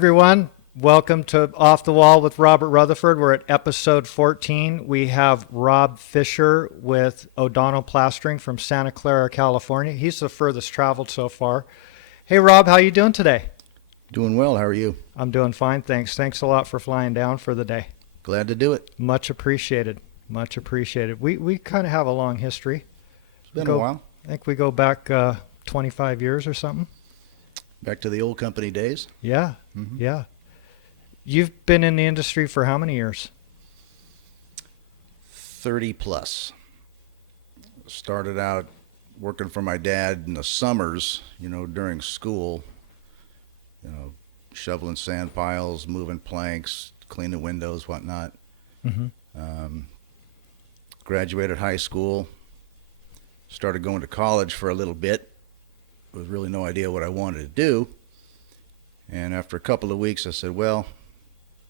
everyone. Welcome to Off the Wall with Robert Rutherford. We're at episode 14. We have Rob Fischer with O'Donnell Plastering from Santa Clara, California. He's the furthest traveled so far. Hey, Rob, how you doing today? Doing well. How are you? I'm doing fine, thanks. Thanks a lot for flying down for the day. Glad to do it. Much appreciated. Much appreciated. We kind of have a long history. It's been a while. I think we go back 25 years or something. Back to the old company days? Yeah, yeah. You've been in the industry for how many years? 30 plus. Started out working for my dad in the summers, during school, shoveling sand piles, moving planks, cleaning windows, whatnot. Graduated high school, started going to college for a little bit. With really no idea what I wanted to do. And after a couple of weeks, I said, well,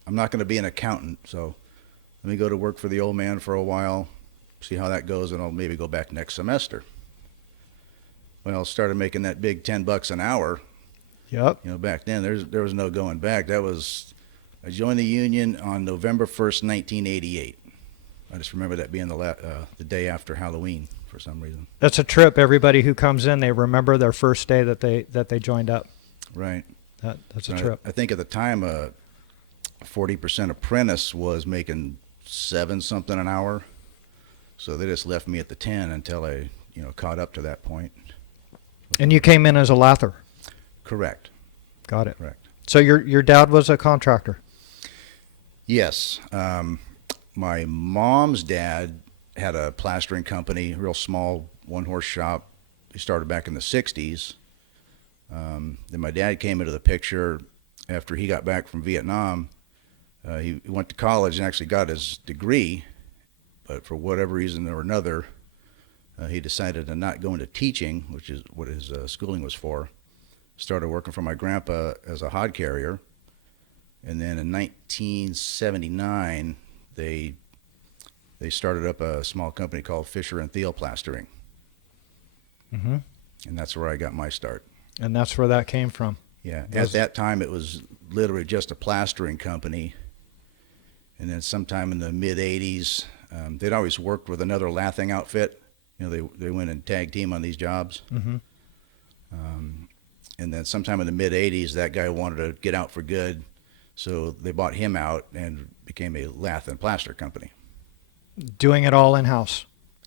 I'm not going to be an accountant, so let me go to work for the old man for a while, see how that goes, and I'll maybe go back next semester. Well, started making that big $10 an hour. Yep. Back then, there was no going back. I joined the union on November 1st, 1988. I just remember that being the day after Halloween for some reason. That's a trip. Everybody who comes in, they remember their first day that they joined up. Right. That's a trip. I think at the time, 40% apprentice was making 7 something an hour. So they just left me at the 10 until I, caught up to that point. And you came in as a lather. Correct. Got it. Correct. So your dad was a contractor. Yes. My mom's dad had a plastering company, real small, one-horse shop. He started back in the 60s. Then my dad came into the picture after he got back from Vietnam. He went to college and actually got his degree, but for whatever reason or another, he decided to not go into teaching, which is what his schooling was for. Started working for my grandpa as a hod carrier. And then in 1979, they started up a small company called Fischer and Plastering. And that's where I got my start. And that's where that came from. Yeah. At that time, it was literally just a plastering company. And then sometime in the mid-'80s, they'd always worked with another lathing outfit. They went and tag team on these jobs. And then sometime in the mid-'80s, that guy wanted to get out for good. So they bought him out and became a lath and plaster company. Doing it all in-house.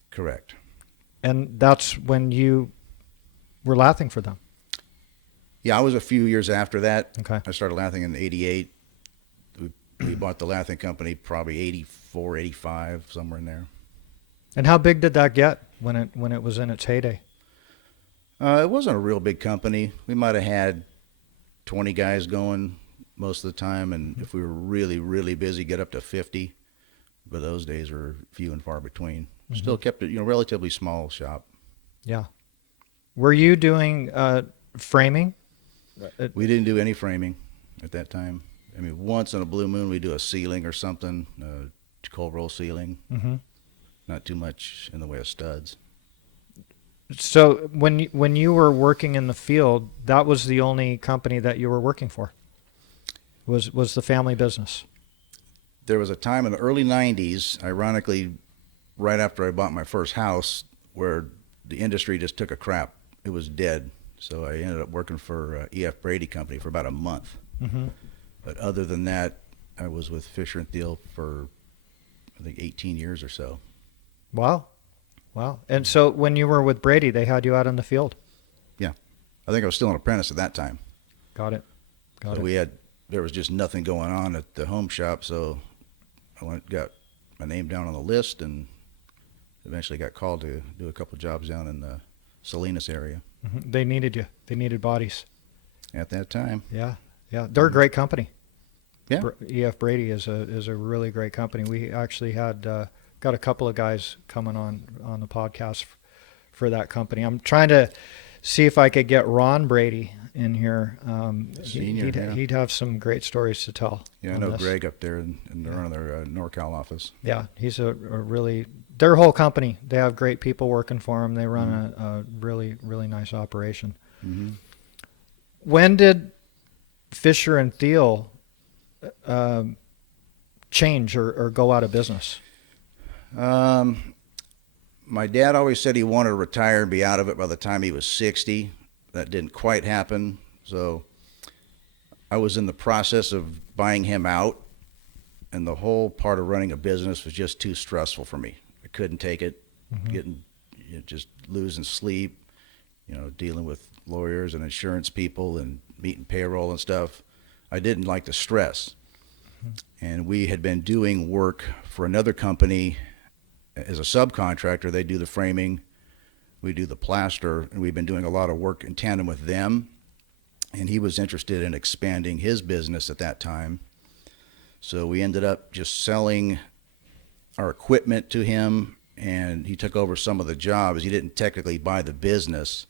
Correct. And that's when you were lathing for them. Yeah, I was a few years after that. Okay. I started lathing in '88. We bought the lathing company probably '84, '85, somewhere in there. And how big did that get when it was in its heyday? It wasn't a real big company. We might have had 20 guys going most of the time, and if we were really, really busy, get up to 50. But those days were few and far between. Still kept it, relatively small shop. Yeah. Were you doing framing? We didn't do any framing at that time. I mean, once in a blue moon, we do a ceiling or something, cold roll ceiling. Not too much in the way of studs. So when you were working in the field, that was the only company that you were working for? Was the family business? There was a time in the early 90s, ironically, right after I bought my first house, where the industry just took a crap. It was dead. So I ended up working for EF Brady company for about a month. But other than that, I was with Fischer and Thiel for, I think, 18 years or so. Wow. And so when you were with Brady, they had you out in the field? Yeah. I think I was still an apprentice at that time. Got it. There was just nothing going on at the home shop, so I got my name down on the list and eventually got called to do a couple of jobs down in the Salinas area. They needed you. They needed bodies. At that time. Yeah. They're a great company. Yeah. EF Brady is a really great company. We actually had got a couple of guys coming on the podcast for that company. I'm trying to see if I could get Ron Brady in here. He'd have some great stories to tell. Yeah, I know Greg up there, and they're on their NorCal office. Yeah, he's a really, their whole company, they have great people working for them. They run a really, really nice operation. When did Fischer and Thiel change or go out of business? My dad always said he wanted to retire and be out of it by the time he was 60. That didn't quite happen. So I was in the process of buying him out, and the whole part of running a business was just too stressful for me. I couldn't take it, getting just losing sleep, dealing with lawyers and insurance people and meeting payroll and stuff. I didn't like the stress. And we had been doing work for another company as a subcontractor. They do the framing, we do the plaster, and we've been doing a lot of work in tandem with them. And he was interested in expanding his business at that time. So we ended up just selling our equipment to him, and he took over some of the jobs. He didn't technically buy the business.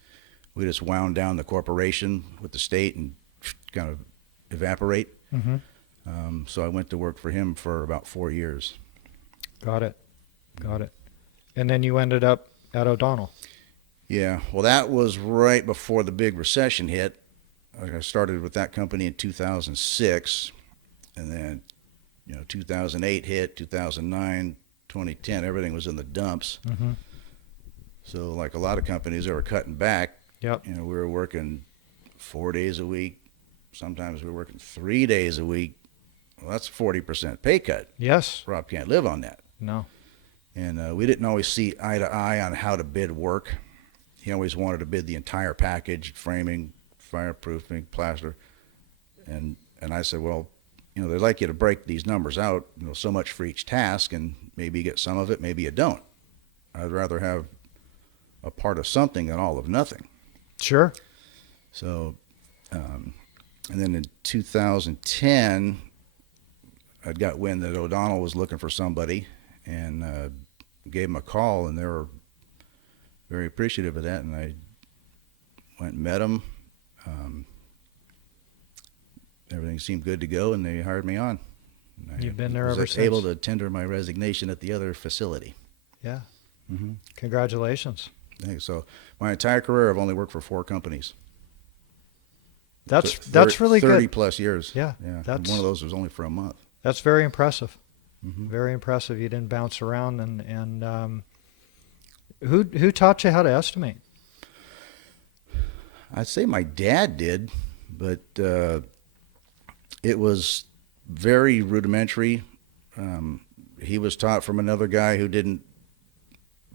We just wound down the corporation with the state and kind of evaporate. So I went to work for him for about 4 years. Got it. And then you ended up at O'Donnell. Yeah, well, that was right before the big recession hit. I started with that company in 2006, and then 2008 hit, 2009, 2010, everything was in the dumps. So like a lot of companies, they were cutting back. Yep. We were working 4 days a week. Sometimes we were working 3 days a week. Well, that's a 40% pay cut. Yes. Rob can't live on that. No. And we didn't always see eye to eye on how to bid work. He always wanted to bid the entire package: framing, fireproofing, plaster. And I said, well, they'd like you to break these numbers out, so much for each task, and maybe you get some of it, maybe you don't. I'd rather have a part of something than all of nothing. Sure. So, and then in 2010, I'd got wind that O'Donnell was looking for somebody, and gave them a call, and they were very appreciative of that. And I went and met them. Everything seemed good to go, and they hired me on. You've been there ever since. Able to tender my resignation at the other facility. Yeah. Congratulations. Thanks. So my entire career, I've only worked for 4 companies. That's So really 30 good. plus years. Yeah. And That's one of those was only for a month. That's very impressive. Very impressive. You didn't bounce around. And who taught you how to estimate? I'd say my dad did, but it was very rudimentary. He was taught from another guy who didn't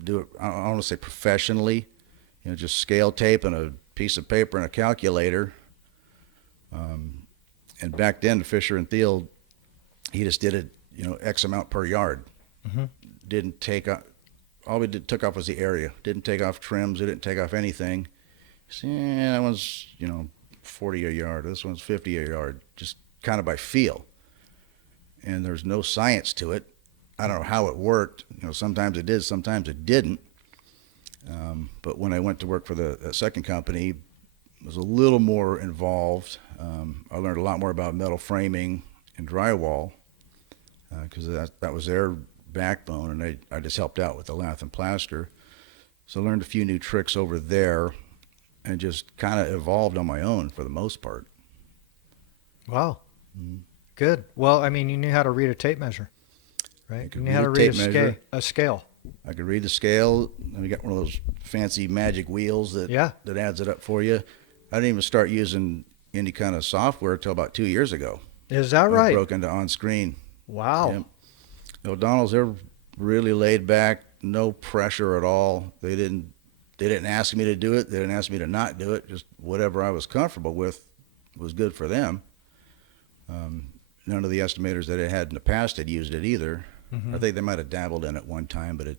do it, I don't want to say professionally, just scale tape and a piece of paper and a calculator. And back then, Fischer and Thiel, he just did it, X amount per yard. Didn't take off, all we took off was the area. Didn't take off trims, didn't take off anything. So, yeah, that one's, 40 a yard, this one's 50 a yard, just kind of by feel. And there's no science to it. I don't know how it worked. Sometimes it did, sometimes it didn't. But when I went to work for the second company, it was a little more involved. I learned a lot more about metal framing and drywall, because that was their backbone, and I just helped out with the lath and plaster. So I learned a few new tricks over there, and just kind of evolved on my own for the most part. Wow. Good. Well, I mean, you knew how to read a tape measure, right? You knew how to read a scale. I could read the scale, and we got one of those fancy magic wheels that adds it up for you. I didn't even start using any kind of software until about 2 years ago. Is that right? I broke into on-screen. Wow. Yep. O'Donnell's, they're really laid back, no pressure at all. They didn't ask me to do it. They didn't ask me to not do it. Just whatever I was comfortable with was good for them. None of the estimators that I had in the past had used it either. I think they might have dabbled in it one time, but it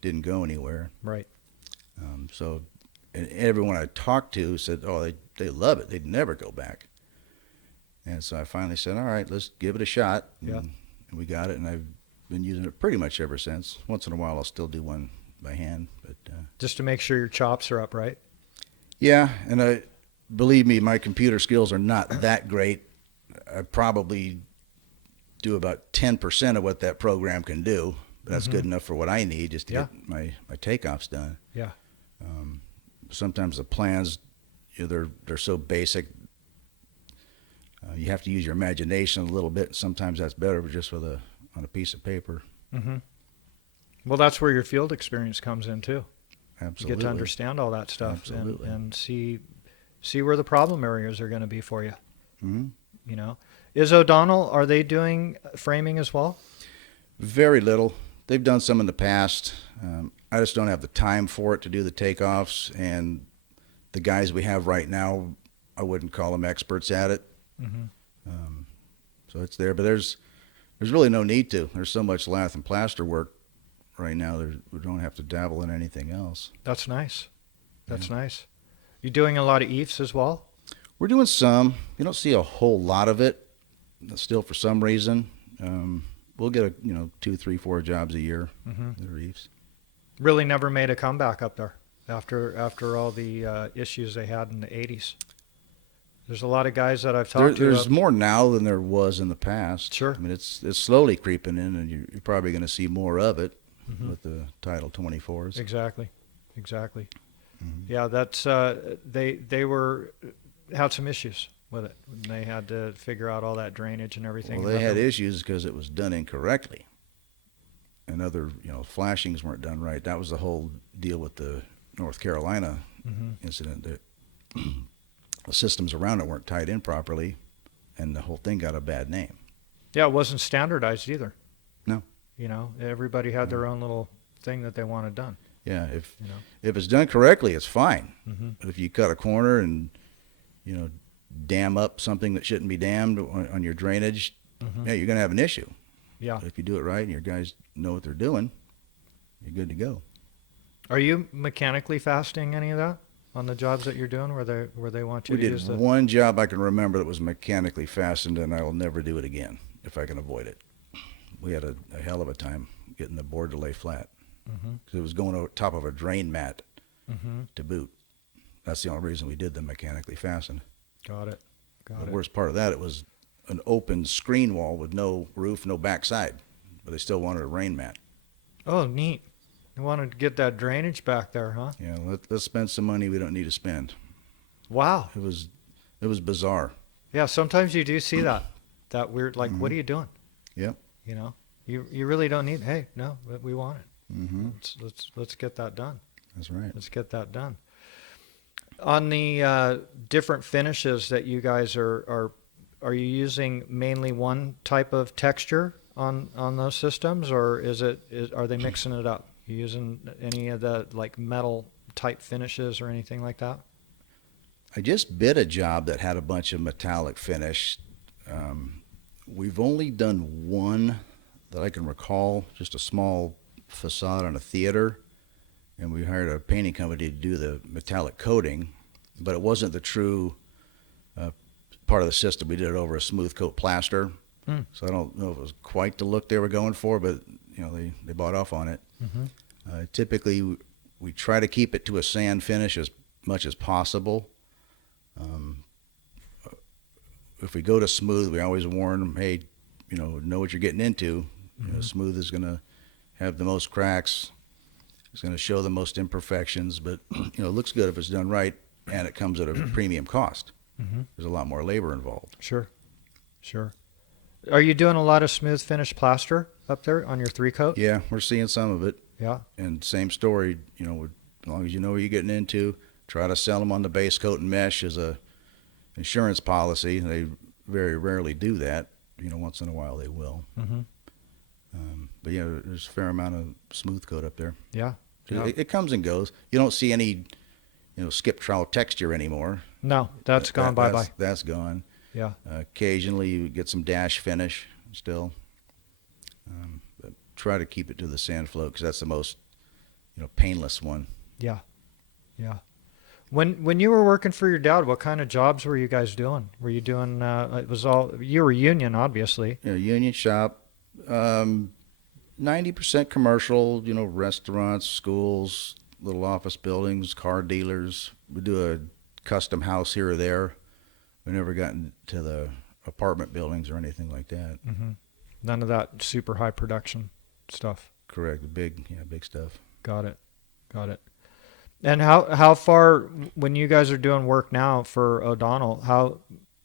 didn't go anywhere. Right. So, and everyone I talked to said, oh, they love it. They'd never go back. And so I finally said, all right, let's give it a shot. And we got it, and I've been using it pretty much ever since. Once in a while, I'll still do one by hand. But just to make sure your chops are up, right? Yeah, and believe me, my computer skills are not that great. I probably do about 10% of what that program can do. But that's good enough for what I need, just to get my takeoffs done. Yeah. Sometimes the plans, they're so basic. You have to use your imagination a little bit. Sometimes that's better, but just on a piece of paper. Mm-hmm. Well, that's where your field experience comes in too. Absolutely. You get to understand all that stuff Absolutely. and see where the problem areas are going to be for you. Mm-hmm. You know, is O'Donnell, are they doing framing as well? Very little. They've done some in the past. I just don't have the time for it to do the takeoffs, and the guys we have right now, I wouldn't call them experts at it. Mm-hmm. So it's there, but there's really no need to. There's so much lath and plaster work right now. We don't have to dabble in anything else. That's nice. That's nice. You doing a lot of EFs as well? We're doing some. You don't see a whole lot of it still for some reason. We'll get 2, 3, 4 jobs a year. Mm-hmm. The reefs. Really never made a comeback up there after all the issues they had in the 80s. There's a lot of guys that I've talked to. There's more now than there was in the past. Sure. I mean, it's slowly creeping in, and you're probably going to see more of it Mm-hmm. with the Title 24s. Exactly. Mm-hmm. Yeah, that's they had some issues with it. They had to figure out all that drainage and everything. Well, they had issues because it was done incorrectly, and other flashings weren't done right. That was the whole deal with the North Carolina Mm-hmm. incident. That the systems around it weren't tied in properly, and the whole thing got a bad name. Yeah, it wasn't standardized either. No. Everybody had their own little thing that they wanted done. Yeah, if it's done correctly, it's fine. Mm-hmm. But if you cut a corner and dam up something that shouldn't be dammed on your drainage, Mm-hmm. yeah, you're going to have an issue. Yeah. But if you do it right and your guys know what they're doing, you're good to go. Are you mechanically fasting any of that on the jobs that you're doing where they want you We to did use the? one job I can remember that was mechanically fastened, and I will never do it again if I can avoid it. We had a hell of a time getting the board to lay flat Mm-hmm. because it was going over top of a drain mat Mm-hmm. to boot. That's the only reason we did them mechanically fastened. Got it. The worst part of that, it was an open screen wall with no roof, no backside, but they still wanted a rain mat. Oh, neat. You wanted to get that drainage back there, huh? Yeah, let's spend some money we don't need to spend. Wow. It was bizarre. Yeah, sometimes you do see that weird, like, Mm-hmm. what are you doing? Yep. You really don't need. Hey, no, we want it. Mm-hmm. Let's get that done. That's right. Let's get that done. On the different finishes that you guys are you using mainly one type of texture on those systems, or are they mixing it up? You using any of the like metal type finishes or anything like that? I just bid a job that had a bunch of metallic finish. We've only done one that I can recall, just a small facade on a theater, and we hired a painting company to do the metallic coating, but it wasn't the true part of the system. We did it over a smooth coat plaster, so I don't know if it was quite the look they were going for, but they bought off on it. Mm-hmm. Typically, we try to keep it to a sand finish as much as possible. If we go to smooth, we always warn them, hey, know what you're getting into. Mm-hmm. Smooth is going to have the most cracks. It's going to show the most imperfections, but it looks good if it's done right, and it comes at a premium cost. Mm-hmm. There's a lot more labor involved. Sure. Are you doing a lot of smooth finish plaster up there on your 3-coat? Yeah, we're seeing some of it. Yeah. And same story, as long as you know what you're getting into, try to sell them on the base coat and mesh as a insurance policy. They very rarely do that. Once in a while they will. Mm-hmm. But yeah, there's a fair amount of smooth coat up there. Yeah. It comes and goes. You don't see any, skip trowel texture anymore. No, that's gone bye-bye. That's gone. Yeah. Occasionally you get some dash finish still. But try to keep it to the sand float because that's the most, painless one. Yeah. When you were working for your dad, what kind of jobs were you guys doing? Were you doing? You were union, obviously. Union shop. 90% commercial. Restaurants, schools, little office buildings, car dealers. We do a custom house here or there. We never got into the apartment buildings or anything like that. Mm-hmm. None of that super high production stuff. Correct. Big stuff. Got it. And how far, when you guys are doing work now for O'Donnell,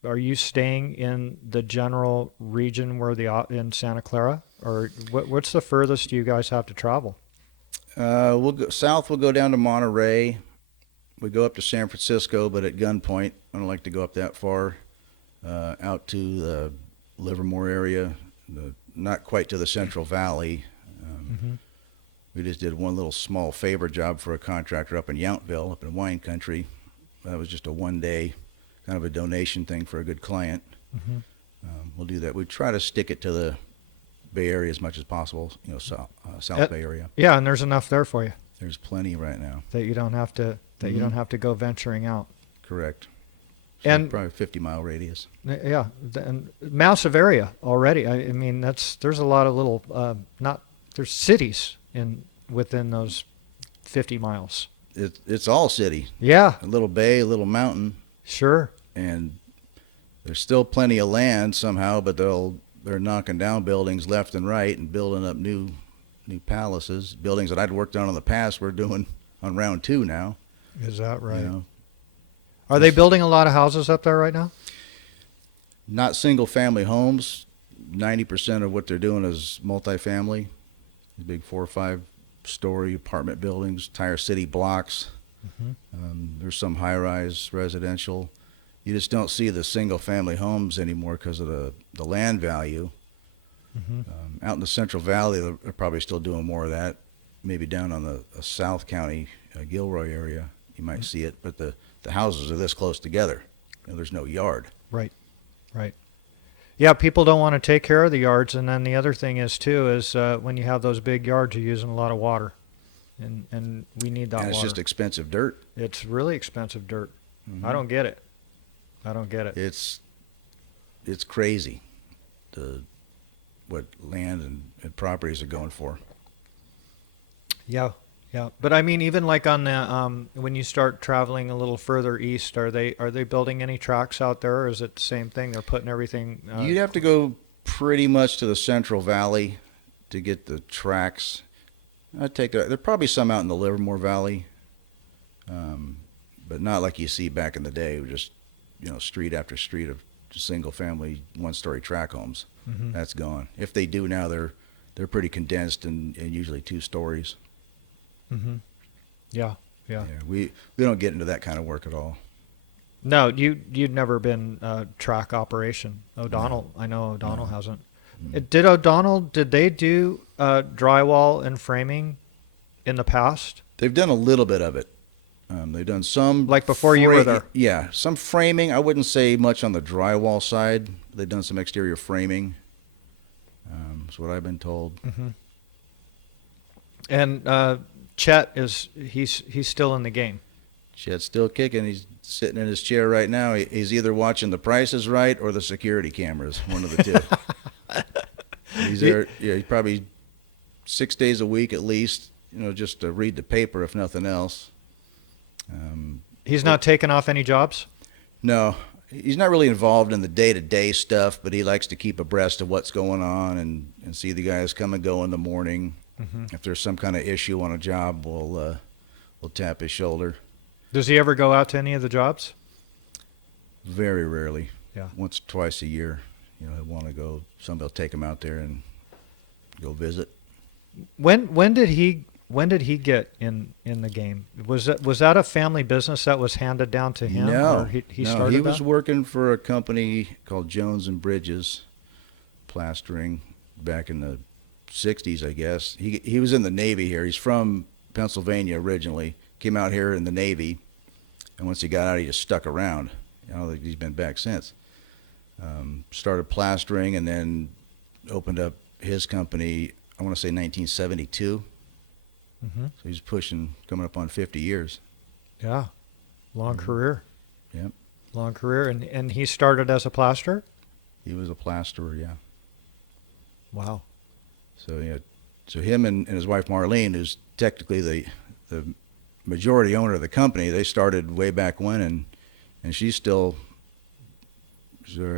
are you staying in the general region where in Santa Clara, or what's the furthest you guys have to travel? We'll go south. We'll go down to Monterey. We go up to San Francisco, but at gunpoint. I don't like to go up that far. Out to the Livermore area, not quite to the Central Valley. Mm-hmm. We just did one little small favor job for a contractor up in Yountville, up in wine country. That was just a one-day kind of a donation thing for a good client. Mm-hmm. We'll do that. We try to stick it to the Bay Area as much as possible, South Bay Area. Yeah, and there's enough there for you There's plenty right now. that you don't have to you don't have to go venturing out. Correct. So And probably 50-mile radius. yeah, and massive area already. I mean, there's a lot of little there's cities within those 50 miles. It's all city. Yeah, A little bay, a little mountain, sure. and there's still plenty of land somehow, but they're knocking down buildings left and right and building up new palaces. Buildings that I'd worked on in the past, we're doing on round 2 now. Is that right? You know, Are they building a lot of houses up there right now? not single family homes. 90% of what they're doing is multifamily, big 4 or 5 story apartment buildings, entire city blocks. Mm-hmm. There's some high rise residential. You just don't see the single family homes anymore because of the land value. Mm-hmm. Out in the Central Valley, they're probably still doing more of that. Maybe down on the South County, Gilroy area, you might see it. But the houses are this close together. There's no yard. Right. Yeah, people don't want to take care of the yards, and then the other thing is when you have those big yards, you're using a lot of water, and we need that And it's water. just expensive dirt. It's really expensive dirt. Mhm. I don't get it. It's crazy, what land and properties are going for. Yeah. But I mean, even like on the when you start traveling a little further east, are they building any tracks out there, or is it the same thing? They're putting everything. You'd have to go pretty much to the Central Valley to get the tracks. There's probably some out in the Livermore Valley, but not like you see back in the day. Just street after street of just single family 1-story track homes. Mhm. That's gone. If they do now, they're pretty condensed and usually 2 stories. Mm-hmm. Yeah. We don't get into that kind of work at all. No, you'd never been track operation. O'Donnell, I know O'Donnell No. hasn't. Mm. Did they do drywall and framing in the past? They've done a little bit of it. They've done some Like before you were there? Yeah, some framing. I wouldn't say much on the drywall side. They've done some exterior framing. That's what I've been told. Mm-hmm. And Chet he's still in the game. Chet's still kicking. He's sitting in his chair right now. He's either watching The Price is Right or the security cameras, one of the two. He's there. Yeah, he's probably 6 days a week at least. Just to read the paper, if nothing else. He's not taking off any jobs? No, he's not really involved in the day-to-day stuff, but he likes to keep abreast of what's going on and see the guys come and go in the morning. Mm-hmm. If there's some kind of issue on a job, we'll tap his shoulder. Does he ever go out to any of the jobs? Very rarely. Yeah. Once or twice a year. He'll want to go. Somebody will take him out there and go visit. When did he get in the game? Was that a family business that was handed down to him? No, or he no, started he was that? working for a company called Jones and Bridges, plastering, back in the 60s, I guess. He was in the Navy here. He's from Pennsylvania originally. Came out here in the Navy, and once he got out, he just stuck around. He's been back since. Started plastering and then opened up his company, I want to say 1972. Mm-hmm. So he's coming up on 50 years. Yeah, long career. Yep. Long career, and he started as a plasterer. He was a plasterer, yeah. Wow. So so him and his wife Marlene, who's technically the majority owner of the company, they started way back when, and she's there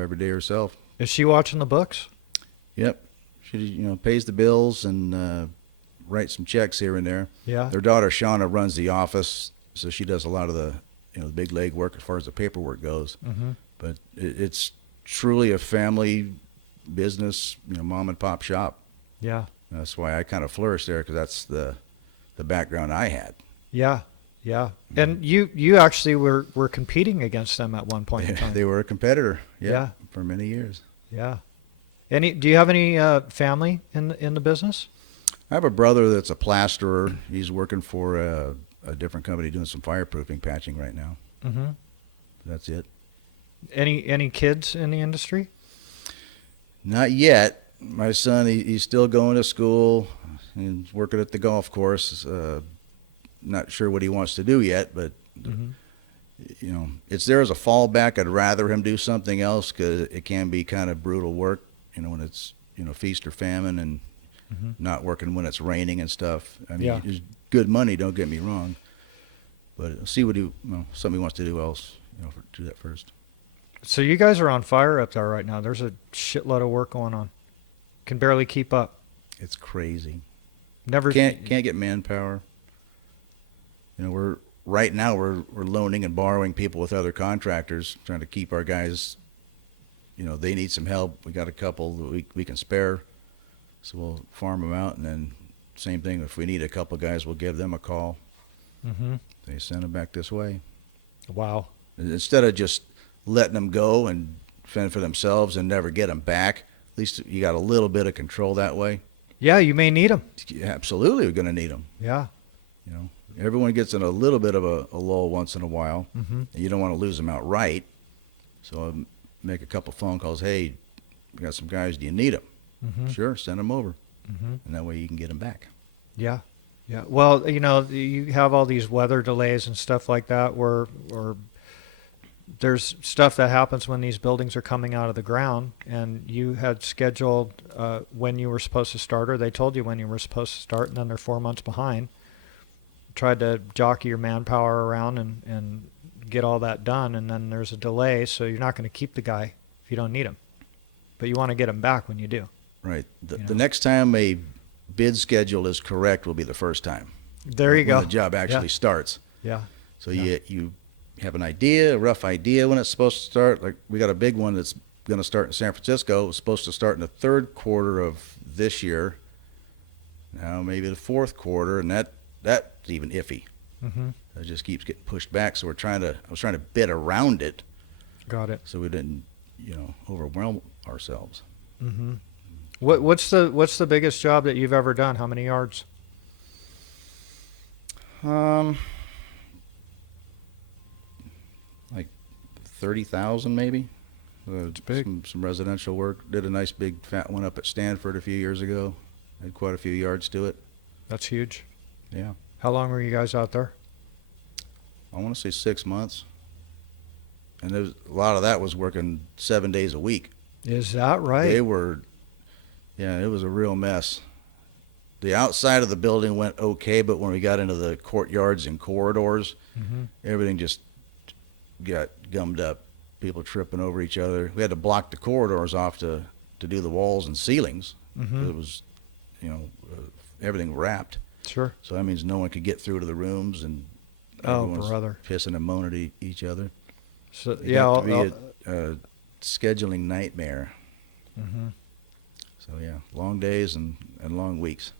every day herself. Is she watching the books? Yep. She pays the bills and writes some checks here and there. Yeah. Their daughter Shauna runs the office, so she does a lot of the the big leg work as far as the paperwork goes. Mm-hmm. But it's truly a family business, mom and pop shop. Yeah. That's why I kind of flourished there, because that's the background I had. Yeah. Yeah. And you actually were competing against them at one point in time. They were a competitor. Yeah. For many years. Yeah. Do you have any family in the business? I have a brother that's a plasterer. He's working for a different company doing some fireproofing patching right now. Mm-hmm. That's it. Any kids in the industry? Not yet. My son, he's still going to school. He's working at the golf course. Not sure what he wants to do yet, but Mm-hmm. It's there as a fallback. I'd rather him do something else, because it can be kind of brutal work. When it's feast or famine, and Mm-hmm. not working when it's raining and stuff. I mean, Yeah. it's good money. Don't get me wrong, but I'll see what something he wants to do else. Do that first. So you guys are on fire up there right now. There's a shitload of work going on. Can barely keep up. It's crazy. Never Can't get manpower. We're loaning and borrowing people with other contractors, trying to keep our guys. They need some help. We got a couple that we can spare, so we'll farm them out, and then same thing. If we need a couple guys, we'll give them a call. Mm-hmm. They send them back this way. Wow. Instead of just letting them go and fend for themselves and never get them back, at least you got a little bit of control that way. Yeah, you may need them. Yeah, absolutely, we're going to need them. Yeah. Everyone gets in a little bit of a lull once in a while, Mm-hmm. and you don't want to lose them outright. So I make a couple phone calls. Hey, we got some guys. Do you need them? Mm-hmm. Sure, send them over, Mm-hmm. and that way you can get them back. Yeah. Yeah. Well, you have all these weather delays and stuff like that where there's stuff that happens when these buildings are coming out of the ground, and you had scheduled when you were supposed to start, or they told you when you were supposed to start, and then they're 4 months behind. Tried to jockey your manpower around and get all that done, and then there's a delay, so you're not going to keep the guy if you don't need him. But you want to get him back when you do. Right. The next time a bid schedule is correct will be the first time. There you go. When the job actually starts. Yeah. So Yeah. you have a rough idea when it's supposed to start. Like, we got a big one that's going to start in San Francisco. It's supposed to start in the third quarter of this year. Now maybe the fourth quarter, and that's even iffy. Mm-hmm. It just keeps getting pushed back. So I was trying to bid around it, Got it. so we didn't overwhelm ourselves. Mm-hmm. What's the biggest job that you've ever done? How many yards? Like 30,000 maybe. It's big. Some residential work. Did a nice big fat one up at Stanford a few years ago. Had quite a few yards to it. That's huge. Yeah. How long were you guys out there? I want to say 6 months. And a lot of that was working 7 days a week. Is that right? It was a real mess. The outside of the building went okay, but when we got into the courtyards and corridors, Mm-hmm. everything just got gummed up. People tripping over each other. We had to block the corridors off to do the walls and ceilings. Mm-hmm. It was, everything wrapped. Sure. So that means no one could get through to the rooms, and Oh, everyone's brother. pissing and moaning at each other. So It yeah. got to be a scheduling nightmare. Mm-hmm. So yeah, long days and long weeks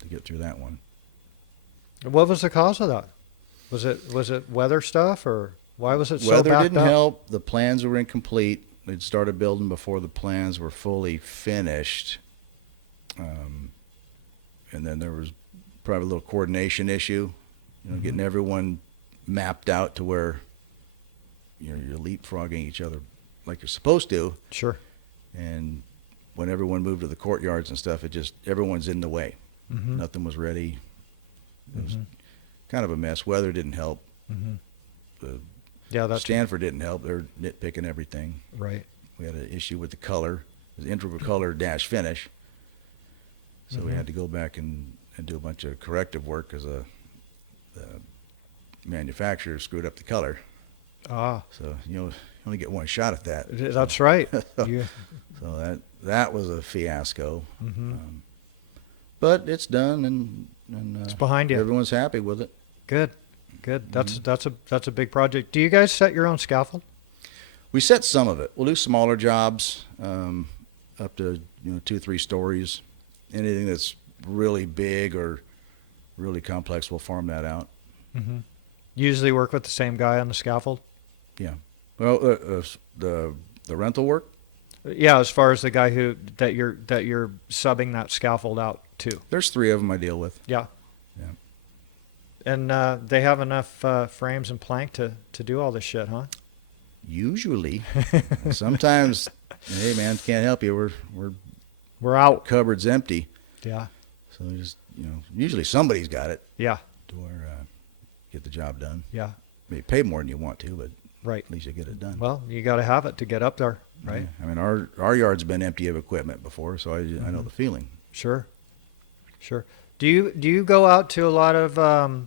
to get through that one. What was the cause of that? Was it weather stuff, or why was it so Weather backed didn't up? help. The plans were incomplete. They'd started building before the plans were fully finished. And then there was probably a little coordination issue, getting everyone mapped out to where you're leapfrogging each other like you're supposed to. Sure. And when everyone moved to the courtyards and stuff, everyone's in the way. Mm-hmm. Nothing was ready. It was Mm-hmm. kind of a mess. Weather didn't help. Mm-hmm. The Yeah, that's Stanford didn't help. They're nitpicking everything. right. We had an issue with the color, the integral color dash finish. So we Mhm. had to go back and do a bunch of corrective work because the manufacturer screwed up the color. Ah, So you only get one shot at that. that's right. You, So that was a fiasco. mm-hmm. But it's done, and It's behind you. Everyone's happy with it. Good. Good. That's a big project. Do you guys set your own scaffold? We set some of it. We'll do smaller jobs, up to 2-3 stories. Anything that's really big or really complex, we'll farm that out. Mm-hmm. Usually work with the same guy on the scaffold? Yeah. Well, the rental work. Yeah, as far as the guy that you're subbing that scaffold out to. There's 3 of them I deal with. Yeah. Yeah. And they have enough frames and plank to do all this shit, huh? Usually. Sometimes, hey man, can't help you. We're out. Cupboard's empty. Yeah. So just usually somebody's got it Yeah. to where get the job done. Yeah. Maybe pay more than you want to, but Right. at least you get it done. Well, you got to have it to get up there, right? Yeah. I mean, our yard's been empty of equipment before, so I know the feeling. Sure. Sure. Do you go out to a lot of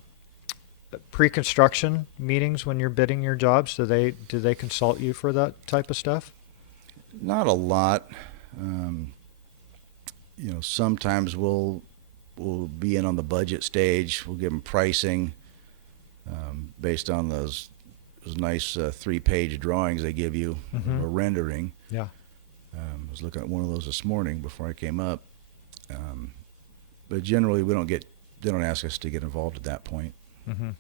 pre-construction meetings when you're bidding your jobs? Do they consult you for that type of stuff? Not a lot. Sometimes we'll be in on the budget stage. We'll give them pricing based on those nice 3-page drawings they give you, or rendering. Yeah. I was looking at one of those this morning before I came up. But generally, they don't ask us to get involved at that point. Mm-hmm.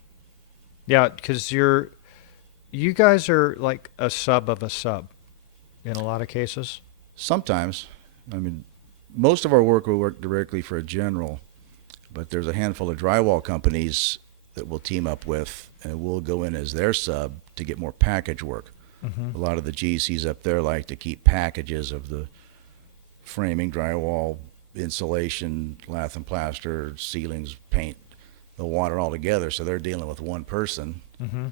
Yeah, because you guys are like a sub of a sub in a lot of cases. Sometimes. I mean, most of our work we work directly for a general, but there's a handful of drywall companies that we'll team up with, and we'll go in as their sub to get more package work. Mm-hmm. A lot of the GCs up there like to keep packages of the framing, drywall, insulation, lath and plaster, ceilings, paint, the water all together, so they're dealing with one person. Mm-hmm.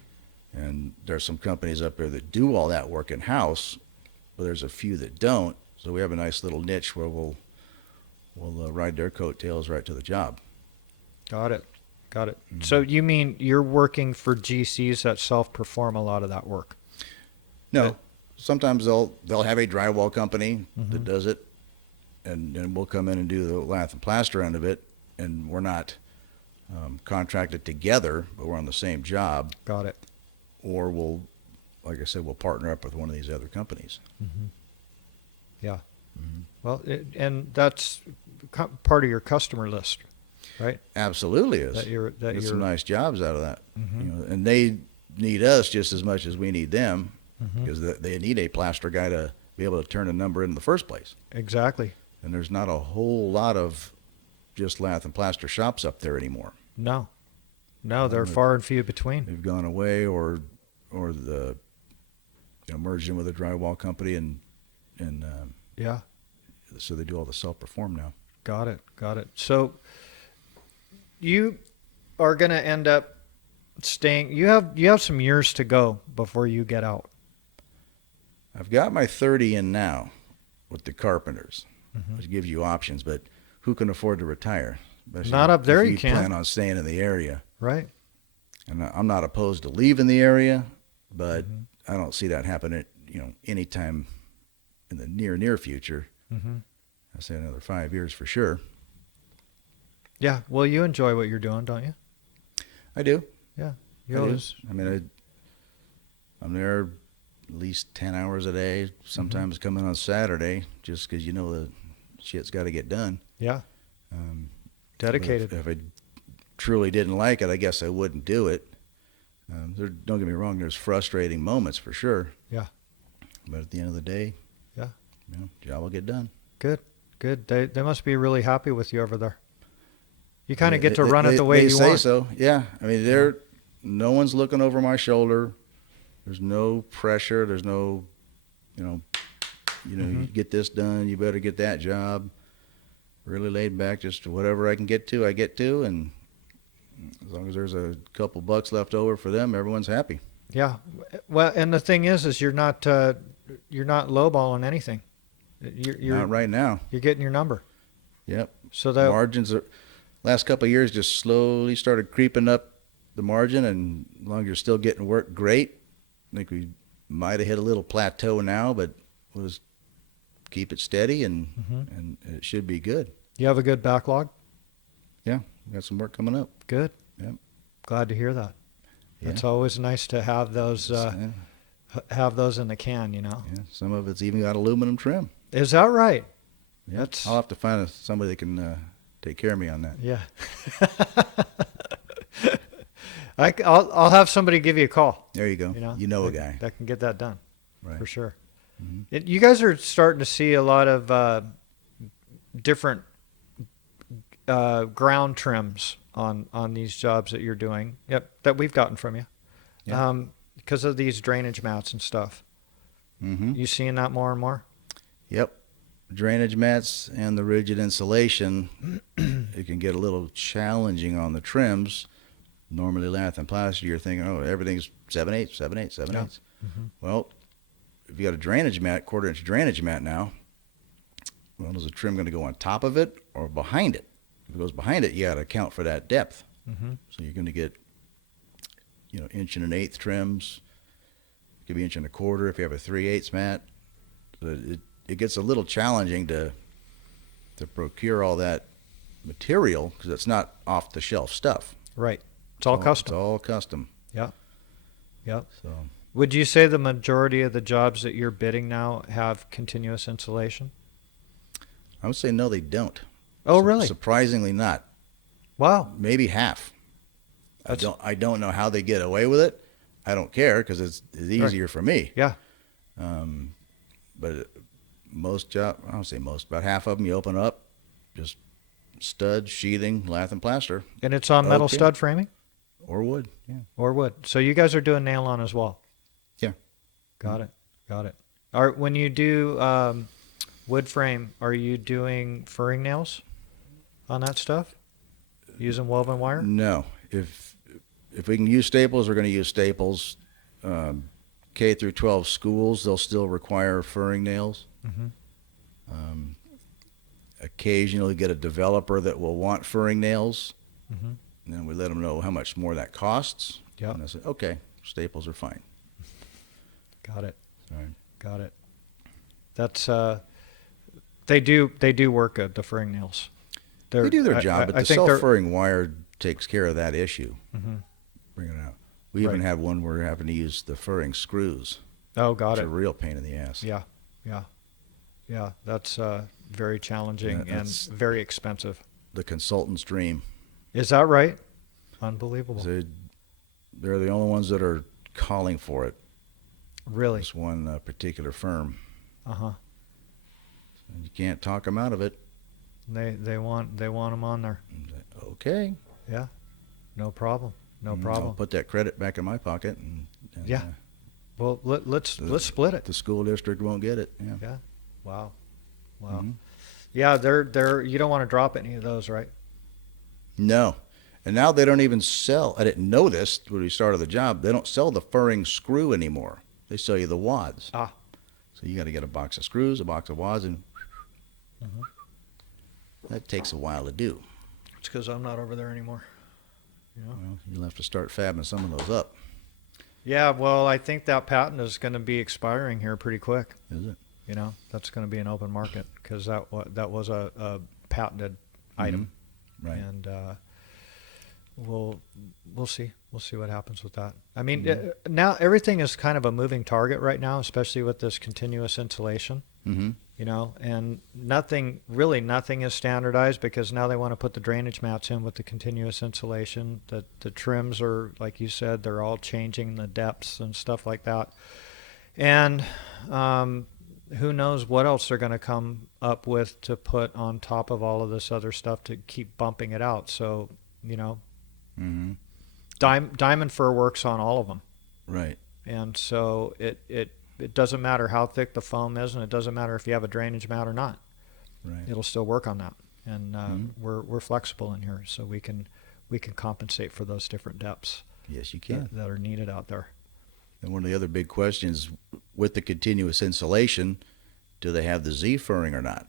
And there's some companies up there that do all that work in-house, but there's a few that don't. So we have a nice little niche where we'll ride their coattails right to the job. Got it. Mm-hmm. So you mean you're working for GCs that self-perform a lot of that work? No, sometimes they'll have a drywall company that Mhm. does it, and we'll come in and do the lath and plaster end of it, and we're not contracted together, but we're on the same job. Got it. Or like I said, we'll partner up with one of these other companies. Mm-hmm. Yeah. Mm-hmm. Well, and that's part of your customer list, right? Absolutely is. Get some nice jobs out of that. Mhm. And they need us just as much as we need them, Mhm. because they need a plaster guy to be able to turn a number in the first place. Exactly. And there's not a whole lot of just lath and plaster shops up there anymore. No, they're far and few between. They've gone away, or the merged in with a drywall company, and Yeah. so they do all the self-perform now. Got it. So you are going to end up staying. You have some years to go before you get out. I've got my 30 in now with the carpenters, Mhm. which gives you options, but who can afford to retire? Especially Not up there, if you can't. plan on staying in the area. Right. And I'm not opposed to leaving the area, but Mhm. I don't see that happening, anytime in the near future. Mm-hmm. I say another 5 years for sure. Yeah. Well, you enjoy what you're doing, don't you? I do. Yeah. I You do. always. I mean, I'm there at least 10 hours a day, sometimes coming on Saturday, just because the shit's got to get done. Yeah. Um, Dedicated. If I truly didn't like it, I guess I wouldn't do it. Don't get me wrong, there's frustrating moments for sure. Yeah. But at the end of the day, Yeah. job will get done. Good. They must be really happy with you over there. You kind of get to run it the way they you say want. so. Yeah. I mean, no one's looking over my shoulder. There's no pressure. There's no, you get this done. You better get that job. Really laid back, just whatever I can get to, I get to. And as long as there's a couple bucks left over for them, everyone's happy. Yeah. Well, and the thing is you're not lowballing anything. You're Not right now. You're getting your number. Yep. So that Margins are, last couple of years just slowly started creeping up the margin, and as long as you're still getting work, great. I think we might have hit a little plateau now, but we'll just keep it steady, and it should be good. you have a good backlog. Yeah, we got some work coming up. Good. Yep. Glad to hear that. It's always nice to have those in the can, you know. Yeah, some of it's even got aluminum trim. Is that right? Yeah, I'll have to find somebody that can take care of me on that. Yeah. I'll have somebody give you a call. There you go. You know a guy that can get that done, right? For sure. Mm-hmm. You guys are starting to see a lot of different ground trims on these jobs that you're doing. Yep, that we've gotten from you. Yeah. Because of these drainage mats and stuff. Mm-hmm. You seeing that more and more? Yep. Drainage mats and the rigid insulation, it can get a little challenging on the trims. Normally lath and plaster, you're thinking, oh, everything's 7/8, 7/8, 7/8. Yeah. Mm-hmm. Well, if you got a drainage mat, 1/4 inch drainage mat now, well, is the trim going to go on top of it or behind it? If it goes behind it, you got to account for that depth. Mm-hmm. So you're going to get, 1 1/8 trims. It could be 1 1/4 if you have a 3/8 mat. So it gets a little challenging to procure all that material because it's not off the shelf stuff. Right. It's all custom. It's all custom. Yeah. Yeah. So Would you say the majority of the jobs that you're bidding now have continuous insulation? I would say no, they don't. Oh, really? Surprisingly not. Wow. Maybe half. I don't know how they get away with it. I don't care because it's easier for me. Yeah. But most job, I don't say most, about half of them you open up, just stud, sheathing, lath and plaster. And it's on metal stud framing? Or wood, yeah. Or wood. So you guys are doing nail on as well? Yeah. Got it. When you do wood frame, are you doing furring nails on that stuff? Using woven wire? No. If we can use staples, we're going to use staples. K through 12 schools, they'll still require furring nails. Mm-hmm. Occasionally get a developer that will want furring nails. Mm-hmm. And then we let them know how much more that costs. Yep. And I say, okay, staples are fine. Got it. All right. Got it. That's they do work good, the furring nails. They do their job, but I the think self-furring wire takes care of that issue. Mm-hmm. Bring it out. We even have one where we're having to use the furring screws. Oh, got It's it. a real pain in the ass. Yeah. That's very challenging and very expensive. The consultant's dream. Is that right? Unbelievable. They're the only ones that are calling for it. Really? This one particular firm. Uh-huh. You can't talk them out of it. They want them on there. Okay. Yeah. No problem. No problem. I'll put that credit back in my pocket. And yeah. Well, let's split it. The school district won't get it. Yeah. Yeah. Wow. Mm-hmm. Yeah, they're you don't want to drop any of those, right? No. And now they don't even sell. I didn't know this when we started the job. They don't sell the furring screw anymore. They sell you the wads. Ah. So you got to get a box of screws, a box of wads, and that takes a while to do. It's because I'm not over there anymore. Well, you'll have to start fabbing some of those up. Yeah, well, I think that patent is going to be expiring here pretty quick. Is it? That's going to be an open market because that was a patented item. Right. And we'll see. We'll see what happens with that. I mean, now everything is kind of a moving target right now, especially with this continuous insulation. Mm-hmm. And nothing is standardized because now they want to put the drainage mats in with the continuous insulation. The trims are, like you said, they're all changing the depths and stuff like that. And who knows what else they're going to come up with to put on top of all of this other stuff to keep bumping it out. So, Mm-hmm. Diamond fir works on all of them. Right. And so it doesn't matter how thick the foam is, and it doesn't matter if you have a drainage mat or not. Right. It'll still work on that. And we're flexible in here, so we can compensate for those different depths. Yes, you can. That are needed out there. And one of the other big questions with the continuous insulation, do they have the Z furring or not?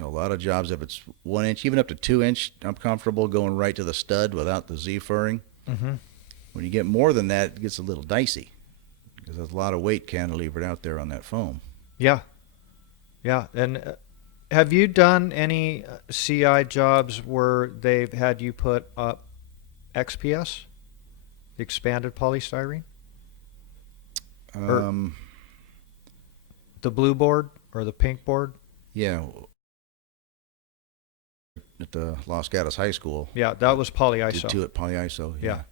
A lot of jobs, if it's 1 inch, even up to 2 inch, I'm comfortable going right to the stud without the Z furring. Mm-hmm. When you get more than that, it gets a little dicey because there's a lot of weight cantilevered out there on that foam. Yeah. And have you done any CI jobs where they've had you put up XPS? expanded polystyrene? Um, The blue board or the pink board? yeah, at the Los Gatos High School. Yeah, that was Did polyiso. two at polyiso. Yeah.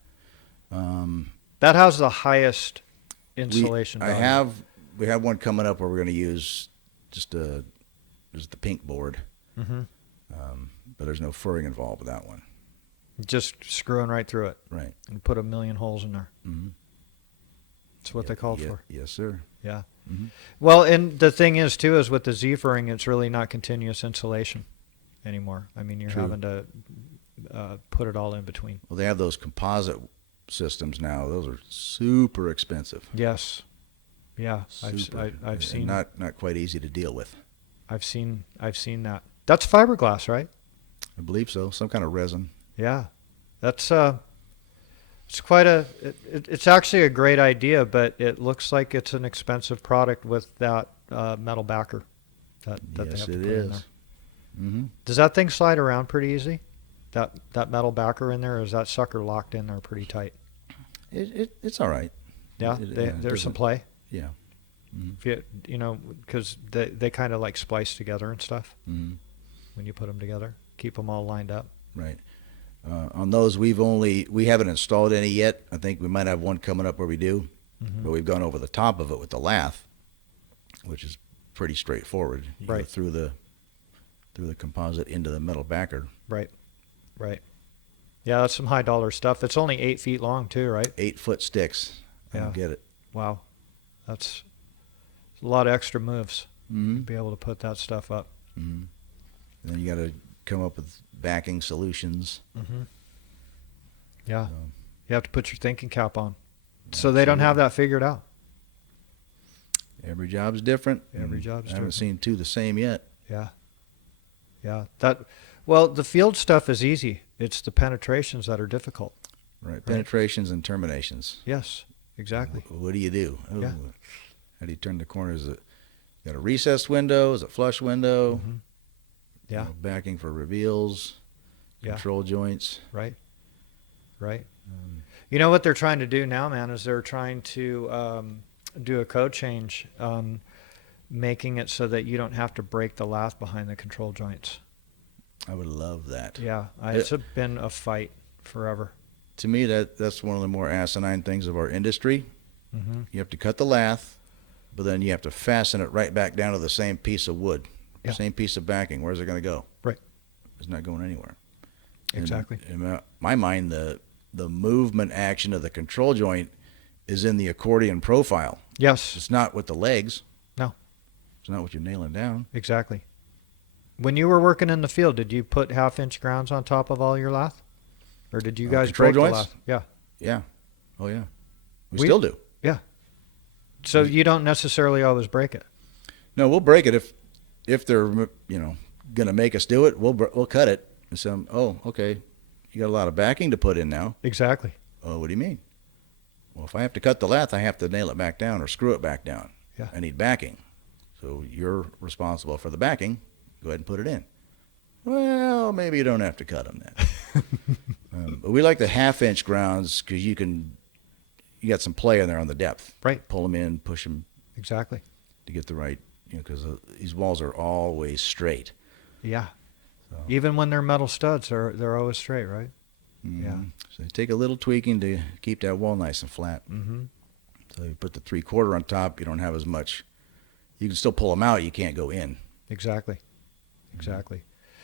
Um, That has the highest insulation value. we have one coming up where we're going to use just the pink board, Mm-hmm. but there's no furring involved with that one. Just screwing right through it Right. and put a million holes in there. Mm-hmm. That's what they called for. Yes, sir. Yeah. Mm-hmm. Well, and the thing is, too, is with the Z-furring, it's really not continuous insulation anymore. I mean, you're True. having to put it all in between. Well, they have those composite systems now. Those are super expensive. Yes. Yeah. Super. I've And seen not quite easy to deal with. I've seen that. That's fiberglass, right? I believe so. Some kind of resin. Yeah. That's it's quite it's actually a great idea, but it looks like it's an expensive product with that metal backer that they Yes, have to it put in there. is. Mm-hmm. Does that thing slide around pretty easy? That metal backer in there, or is that sucker locked in there pretty tight? It's all right. Yeah, It there's some doesn't- play. Yeah. Mm-hmm. If you know, because they kind of like splice together and stuff Mm-hmm. when you put them together. Keep them all lined up. Right. On those, we haven't installed any yet. I think we might have one coming up where we do, Mm-hmm. but we've gone over the top of it with the lath, which is pretty straightforward. You go Right. through the composite into the metal backer. Right. Yeah, that's some high dollar stuff. It's only 8 feet long too, right? 8-foot sticks. I Yeah. don't get it. Wow, that's a lot of extra moves Mm-hmm. to be able to put that stuff up. Mm-hmm. And then you got to come up with backing solutions. Mm-hmm. Yeah, So, you have to put your thinking cap on. So they don't have that figured out. every job's different. Every and job's I haven't different. seen two the same yet. Yeah. Well, the field stuff is easy. It's the penetrations that are difficult. Right. Penetrations and terminations. Yes, exactly. What do you do? Oh, Yeah. How do you turn the corners? Is it got a recessed window? Is it flush window? Mhm. Yeah. Backing for reveals. Yeah. Control joints. Right. You know what they're trying to do now, man, is they're trying to do a code change on making it so that you don't have to break the lath behind the control joints. I would love that. Yeah, it's been a fight forever. To me, that's one of the more asinine things of our industry. Mm-hmm. You have to cut the lath, but then you have to fasten it right back down to the same piece of wood, Yeah. same piece of backing. Where's it going to go? Right. It's not going anywhere. Exactly. In my mind, the movement action of the control joint is in the accordion profile. Yes. It's not with the legs. No. It's not what you're nailing down. Exactly. When you were working in the field, did you put 1/2-inch grounds on top of all your lath? Or did you guys control break joints? the lath? Yeah. Yeah. Oh, yeah. We We- still do. Yeah. So you don't necessarily always break it. No, we'll break it if they're going to make us do it. We'll cut it. And so, okay, you got a lot of backing to put in now. Exactly. Oh, what do you mean? Well, if I have to cut the lath, I have to nail it back down or screw it back down. Yeah. I need backing. So you're responsible for the backing. Go ahead and put it in. Well, maybe you don't have to cut them then. But we like the 1/2-inch grounds because you got some play in there on the depth. Right. Pull them in, push them Exactly. to get the right, because these walls are always straight. Yeah. So, Even when they're metal studs, they're always straight, right? Yeah. So they take a little tweaking to keep that wall nice and flat. Mm-hmm. So you put the 3/4 on top, you don't have as much. You can still pull them out. You can't go in. Exactly.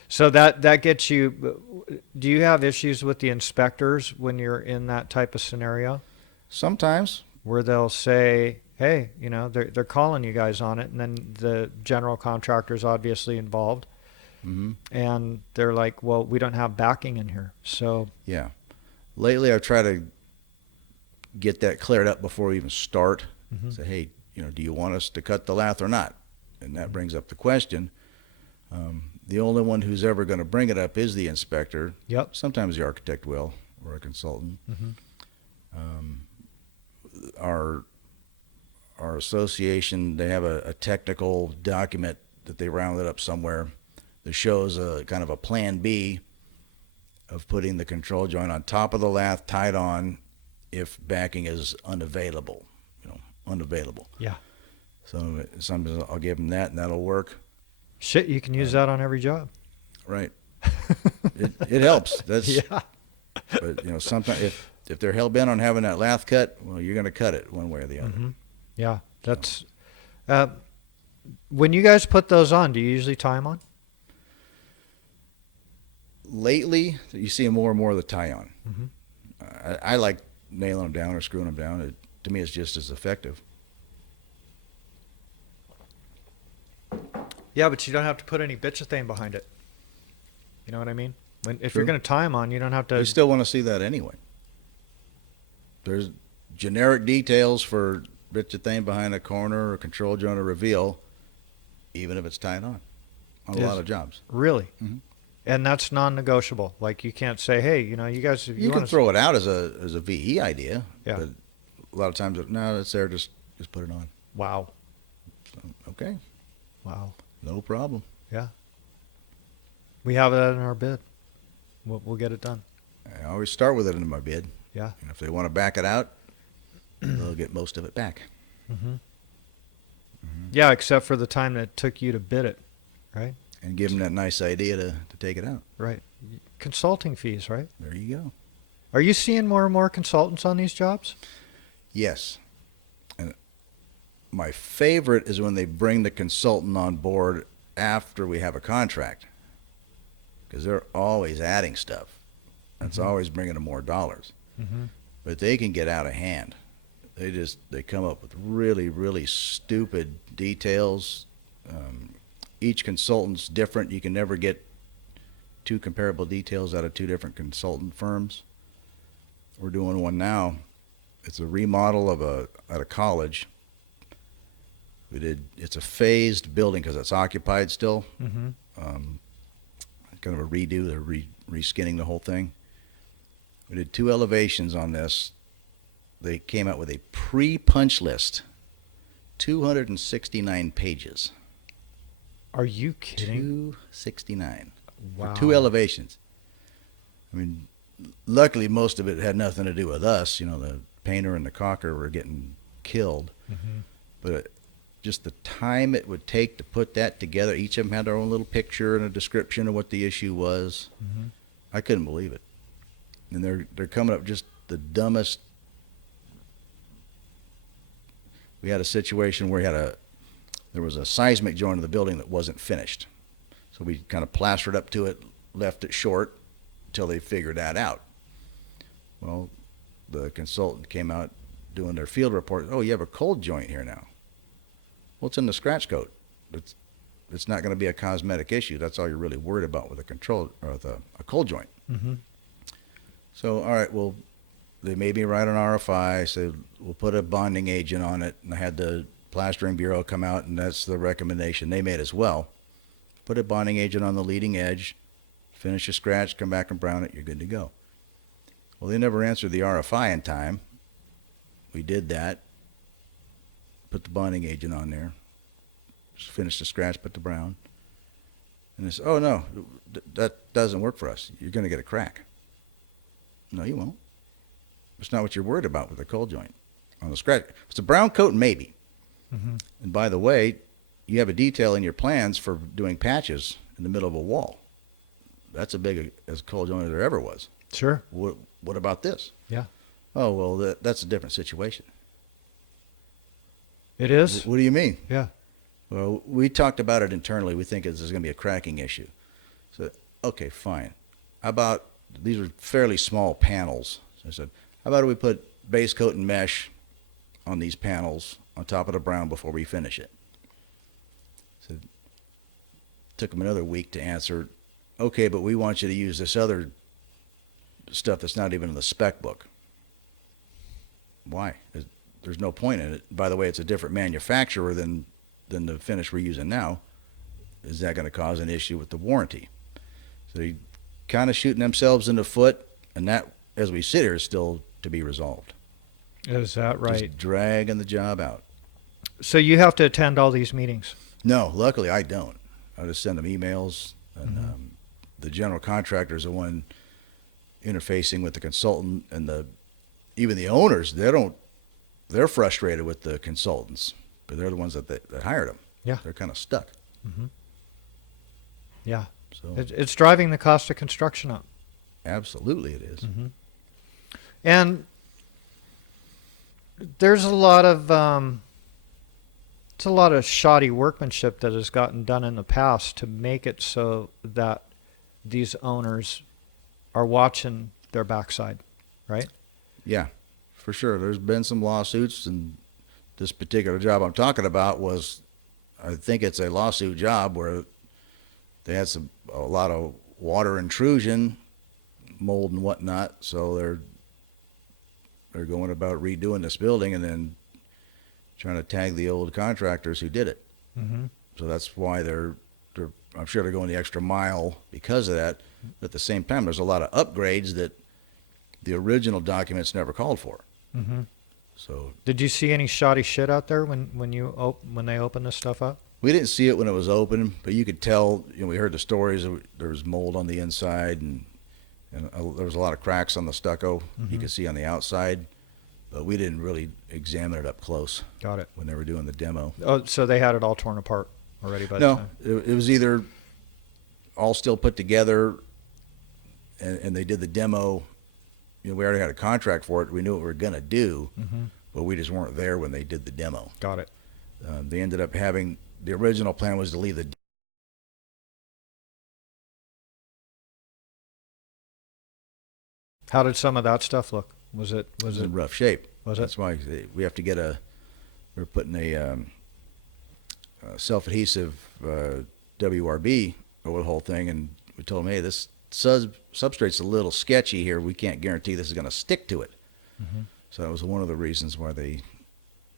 So that gets you. Do you have issues with the inspectors when you're in that type of scenario, Sometimes. where they'll say, "Hey, they're calling you guys on it," and then the general contractor's obviously involved, Mm-hmm. and they're like, "Well, we don't have backing in here." So Yeah. Lately, I've tried to get that cleared up before we even start. Mhm. Say, hey, do you want us to cut the lath or not? And that brings up the question. The only one who's ever going to bring it up is the inspector. Yep. Sometimes the architect will, or a consultant. Mhm. Our association, they have a technical document that they rounded up somewhere that shows a kind of a plan B of putting the control joint on top of the lath, tied on, if backing is unavailable, unavailable. Yeah. So sometimes I'll give them that, and that'll work. Shit, you can use that on every job. Right. It helps. That's Yeah. But sometimes if they're hell bent on having that lath cut, well, you're going to cut it one way or the other. Mm-hmm. Yeah. That's when you guys put those on, do you usually tie them on? Lately, you see more and more of the tie-on. Mm-hmm. I like nailing them down or screwing them down. To me, it's just as effective. Yeah, but you don't have to put any bitch thing behind it. You know what I mean? If you're True. going to tie them on, you don't have to. You still want to see that anyway. There's generic details for bitch thing behind a corner or control joint or reveal, even if it's tied on a lot of jobs. Really? Mhm. And that's non-negotiable. Like you can't say, hey, you guys, if You can want throw it out as a VE idea. Yeah. But a lot of times, no, it's there. Just put it on. Wow. So, okay, Wow. no problem. Yeah. We have that in our bid. We'll get it done. I always start with it in my bid. Yeah. And if they want to back it out, they'll get most of it back. Mm-hmm. Yeah, except for the time that it took you to bid it, right? And give them that nice idea to take it out. Right. Consulting fees, right? There you go. Are you seeing more and more consultants on these jobs? Yes. And my favorite is when they bring the consultant on board after we have a contract, because they're always adding stuff. That's always bringing them more dollars. Mm-hmm. But they can get out of hand. They come up with really, really stupid details. Each consultant's different. You can never get two comparable details out of two different consultant firms. We're doing one now. It's a remodel at a college. It's a phased building because it's occupied still. Mm-hmm. Kind of a redo. They're reskinning the whole thing. We did 2 elevations on this. They came out with a pre-punch list, 269 pages. Are you kidding? 269. Wow. For 2 elevations. I mean, luckily most of it had nothing to do with us. The painter and the caulker were getting killed. Mm-hmm. But just the time it would take to put that together, each of them had their own little picture and a description of what the issue was. Mm-hmm. I couldn't believe it. And they're coming up just the dumbest. We had a situation where there was a seismic joint in the building that wasn't finished. So we kind of plastered up to it, left it short until they figured that out. Well, the consultant came out doing their field report. Oh, you have a cold joint here now. Well, it's in the scratch coat. It's not going to be a cosmetic issue. That's all you're really worried about with a cold joint. Mm-hmm. So, all right, well, they made me write an RFI, said we'll put a bonding agent on it, and I had the plastering bureau come out, and that's the recommendation they made as well. Put a bonding agent on the leading edge, finish your scratch, come back and brown it, you're good to go. Well, they never answered the RFI in time. We did that, put the bonding agent on there, finished the scratch, put the brown, and they said, oh no, that doesn't work for us. You're going to get a crack. No, you won't. It's not what you're worried about with a cold joint. On the scratch, if it's a brown coat, maybe. Mm-hmm. And by the way, you have a detail in your plans for doing patches in the middle of a wall. That's as big as a cold joint as there ever was. Sure. What about this? Yeah. Oh, well, that's a different situation. It is? What do you mean? Yeah. Well, we talked about it internally. We think there's going to be a cracking issue. So, okay, fine. How about, these are fairly small panels. So I said, how about we put base coat and mesh on these panels on top of the brown before we finish it? So took them another week to answer, okay, but we want you to use this other stuff that's not even in the spec book. Why? There's no point in it. By the way, it's a different manufacturer than the finish we're using now. Is that going to cause an issue with the warranty? So they kind of shooting themselves in the foot, and that, as we sit here, is still to be resolved. Is that right? Just dragging the job out. So you have to attend all these meetings? No, luckily I don't. I just send them emails, and Mm-hmm. The general contractor is the one interfacing with the consultant, and the even the owners, they're frustrated with the consultants, but they're the ones that hired them. Yeah. They're kind of stuck. Mm-hmm. Yeah. So It's driving the cost of construction up. absolutely it is. Mm-hmm. And there's a lot of it's a lot of shoddy workmanship that has gotten done in the past to make it so that these owners are watching their backside, right? Yeah, for sure. There's been some lawsuits, and this particular job I'm talking about was, I think it's a lawsuit job where they had a lot of water intrusion, mold and whatnot. So they're going about redoing this building and then trying to tag the old contractors who did it. Mm-hmm. So that's why they're I'm sure they're going the extra mile because of that. But at the same time, there's a lot of upgrades that the original documents never called for. Mm-hmm. So Did you see any shoddy shit out there when they opened this stuff up? we didn't see it when it was open, but you could tell. We heard the stories. There was mold on the inside, and there was a lot of cracks on the stucco. Mm-hmm. You could see on the outside, but we didn't really examine it up close Got it. when they were doing the demo. Oh, so they had it all torn apart already by the No, time. it was either all still put together, and they did the demo. We already had a contract for it. We knew what we were gonna do, Mm-hmm. but we just weren't there when they did the demo. Got it. They ended up having the original plan was to leave the. How did some of that stuff look? Was it in rough shape. Was it? That's why we have to get we're putting a self-adhesive WRB over the whole thing, and we told them, hey, this substrate's a little sketchy here. We can't guarantee this is going to stick to it. Mm-hmm. So that was one of the reasons why they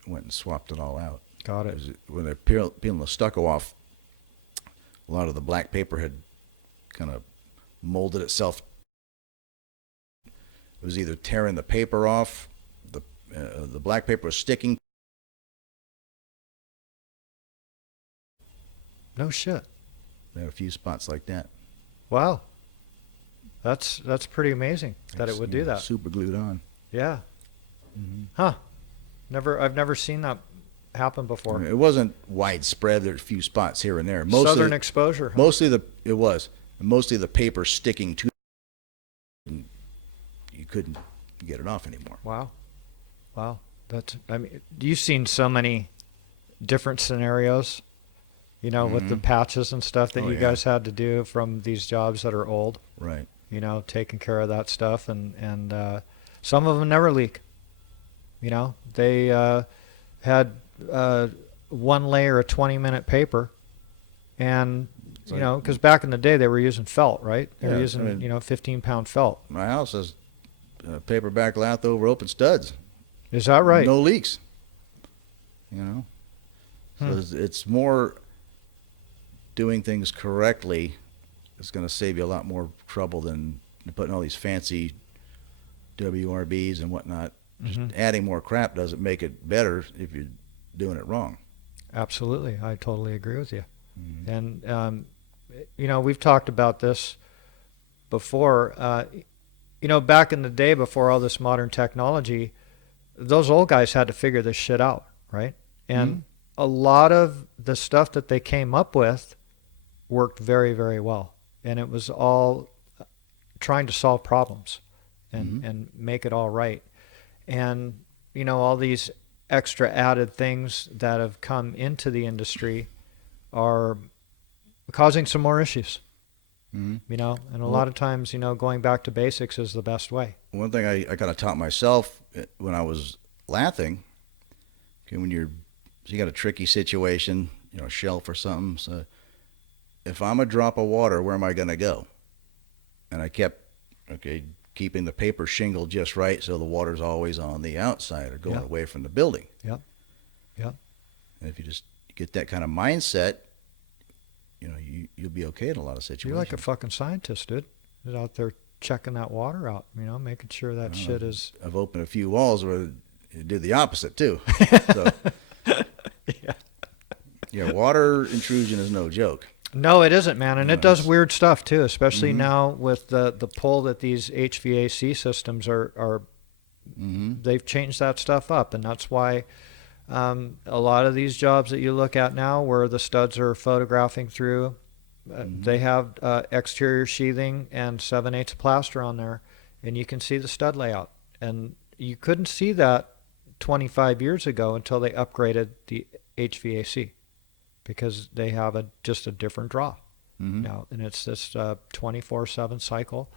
went and swapped it all out. Got it. When they're peeling the stucco off, a lot of the black paper had kind of molded itself. It was either tearing the paper off, the black paper was sticking. No shit. They had a few spots like that. Wow. That's pretty amazing that it would do that. Super glued on. Yeah. Mm-hmm. Huh. I've never seen that happen before. It wasn't widespread. There were a few spots here and there. Southern exposure. Huh? Mostly the paper sticking to. You couldn't get it off anymore. Wow. You've seen so many different scenarios, with the patches and stuff that you guys had to do from these jobs that are old. Right. Taking care of that stuff, and some of them never leak. They had one layer of 20-minute paper, and because back in the day they were using felt, right? They were using 15-pound felt. My house has paperback lath over open studs. Is that right? No leaks. So it's more doing things correctly. It's going to save you a lot more trouble than putting all these fancy WRBs and whatnot. Just adding more crap doesn't make it better if you're doing it wrong. Absolutely. I totally agree with you. And, we've talked about this before. Back in the day before all this modern technology, those old guys had to figure this shit out, right? And a lot of the stuff that they came up with worked very, very well. And it was all trying to solve problems and make it all right. And, all these extra added things that have come into the industry are causing some more issues. And a lot of times, going back to basics is the best way. One thing I kind of taught myself when I was lathing, when you got a tricky situation, a shelf or something. So if I'm a drop of water, where am I going to go? And I kept, keeping the paper shingled just right so the water's always on the outside or going away from the building. Yep. And if you just get that kind of mindset, you'll be okay in a lot of situations. You're like a fucking scientist, dude. You're out there checking that water out, making sure that shit is... I've opened a few walls where you do the opposite, too. So, water intrusion is no joke. No, it isn't, man. And it does weird stuff, too, especially now with the pull that these HVAC systems are they've changed that stuff up, and that's why a lot of these jobs that you look at now, where the studs are photographing through, they have exterior sheathing and 7/8 plaster on there, and you can see the stud layout. And you couldn't see that 25 years ago until they upgraded the HVAC, because they have just a different draw now, and it's this 24/7 cycle